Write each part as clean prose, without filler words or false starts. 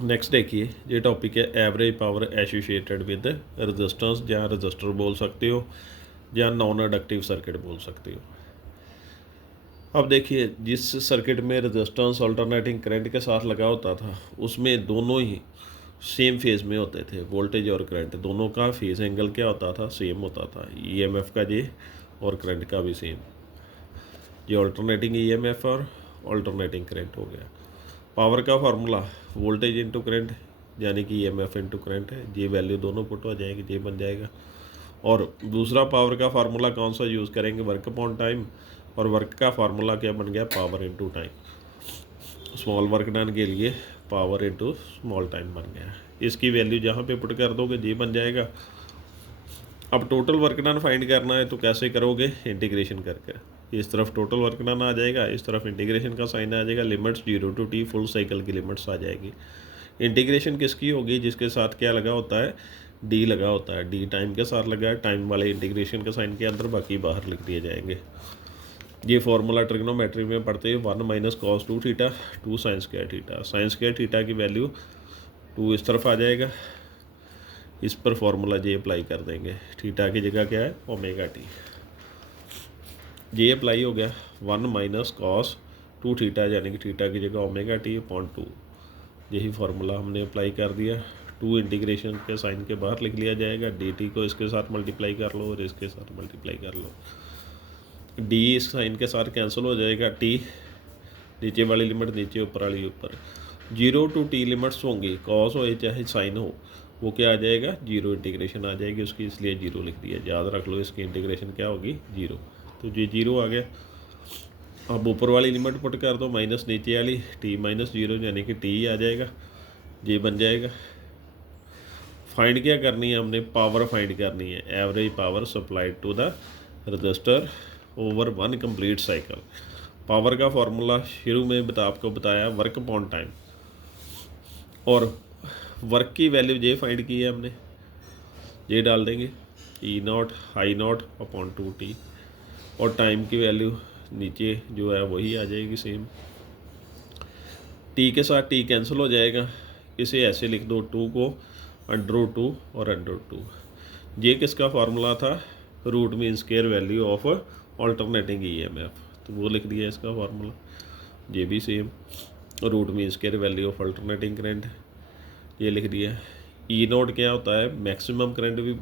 Next देखिए, ये topic है average power associated with resistance, या रजिस्टर बोल सकते हो या नॉन अडक्टिव सर्किट बोल सकते हो। अब देखिए, जिस सर्किट में रेजिस्टेंस अल्टरनेटिंग करंट के साथ लगा होता था उसमें दोनों ही सेम फेज में होते थे। वोल्टेज और करंट दोनों का फेज एंगल क्या होता था, सेम होता था। ईएमएफ का जे और करंट का भी सेम। ये अल्टरनेटिंग ईएमएफ और अल्टरनेटिंग करंट हो गया। पावर का फार्मूला वोल्टेज इंटू करंट, यानी कि ईएमएफ इंटू करंट है। ये वैल्यू दोनों पुट हो जाएगी, ये बन जाएगा। और दूसरा पावर का फार्मूला कौन सा यूज़ करेंगे, वर्क अपॉन टाइम। और वर्क का फार्मूला क्या बन गया, power into time. Small work done के लिए पावर इनटू स्मॉल टाइम बन गया। इसकी वैल्यू जहाँ पे पुट कर दोगे ये बन जाएगा। अब टोटल वर्क डन फाइंड करना है तो कैसे करोगे, इंटीग्रेशन करके। इस तरफ टोटल वर्क डन आ जाएगा, इस तरफ इंटीग्रेशन का साइन आ जाएगा। Limits 0 to t full cycle की लिमिट्स आ जाएगी। इंटीग्रेशन किसकी होगी, जिसके साथ क्या लगा होता है, डी लगा होता है। डी टाइम के साथ लगा है, टाइम वाले इंटीग्रेशन के साइन के अंदर, बाकी बाहर लिख दिए जाएंगे। ये फॉर्मूला ट्रिग्नोमेट्री में पढ़ते हैं, 1 minus cos 2 theta 2 sine square theta. Sine square theta की वैल्यू 2 इस तरफ आ जाएगा, इस पर फॉर्मूला जे अप्लाई कर देंगे। थीटा की जगह क्या है, ओमेगा टी। जे अप्लाई हो गया, 1 माइनस कॉस 2 थीटा, यानी कि थीटा की जगह ओमेगा टी अपॉन 2। यही फार्मूला हमने अप्लाई कर दिया। 2 इंटीग्रेशन के साइन के बाहर लिख लिया जाएगा। डी टी को इसके साथ मल्टीप्लाई कर लो और इसके साथ मल्टीप्लाई कर लो। डी इस साइन के साथ कैंसिल हो जाएगा। टी नीचे वाली लिमिट नीचे, ऊपर वाली ऊपर। 0 to t लिमिट्स होंगी, कॉस हो चाहे साइन हो, वो क्या आ जाएगा, 0 इंटीग्रेशन आ जाएगी उसकी, इसलिए 0 लिख दिया। याद रख लो, इसकी इंटीग्रेशन क्या होगी, 0। तो ये 0 आ गया। अब ऊपर वाली लिमिट पुट कर दो, माइनस नीचे वाली, t माइनस 0, यानी कि t आ जाएगा, ये बन जाएगा। फाइंड क्या करनी है हमने, पावर फाइंड करनी है। Average power supplied to the resistor over 1 complete cycle. Power का फार्मूला शुरू में आपको बताया, वर्क अपॉन टाइम। और वर्क की वैल्यू ये फाइंड की है हमने, ये डाल देंगे, E naught I naught upon 2t। और टाइम की वैल्यू नीचे जो है वही आ जाएगी सेम। टी के साथ टी कैंसिल हो जाएगा, इसे ऐसे लिख दो, 2 को √2 और √2। ये किसका फार्मूला था, root mean square value of alternating EMF, तो वो लिख दिया इसका फार्मूला। ये भी same, root mean square value of alternating current, ये लिख दिया। ई नोट क्या होता है, मैक्सिमम करंट भी,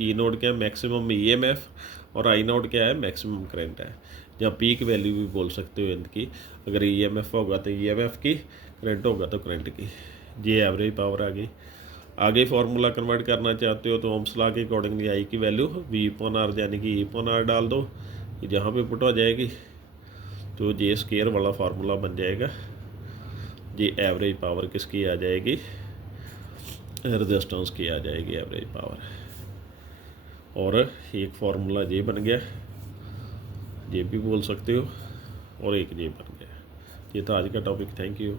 ई नोट क्या है, मैक्सिमम ईएमएफ, और आई नोट क्या है, मैक्सिमम करंट है, या पीक वैल्यू भी बोल सकते हो इनकी। अगर ईएमएफ होगा तो ईएमएफ की, करंट होगा तो करंट की। ये एवरेज पावर आ गई। आगे फार्मूला कन्वर्ट करना चाहते हो तो ओम्स लॉ के अकॉर्डिंगली आई की वैल्यू V/R, यानी कि E/R डाल दो, जहाँ पे पुट हो जाएगी तो जे स्केयर वाला फार्मूला बन जाएगा। ये एवरेज पावर किसकी आ जाएगी, रेजिस्टेंस की आ जाएगी एवरेज पावर। और एक फार्मूला ये बन गया, ये भी बोल सकते हो, और एक ये बन गया। ये था आज का टॉपिक। Thank you.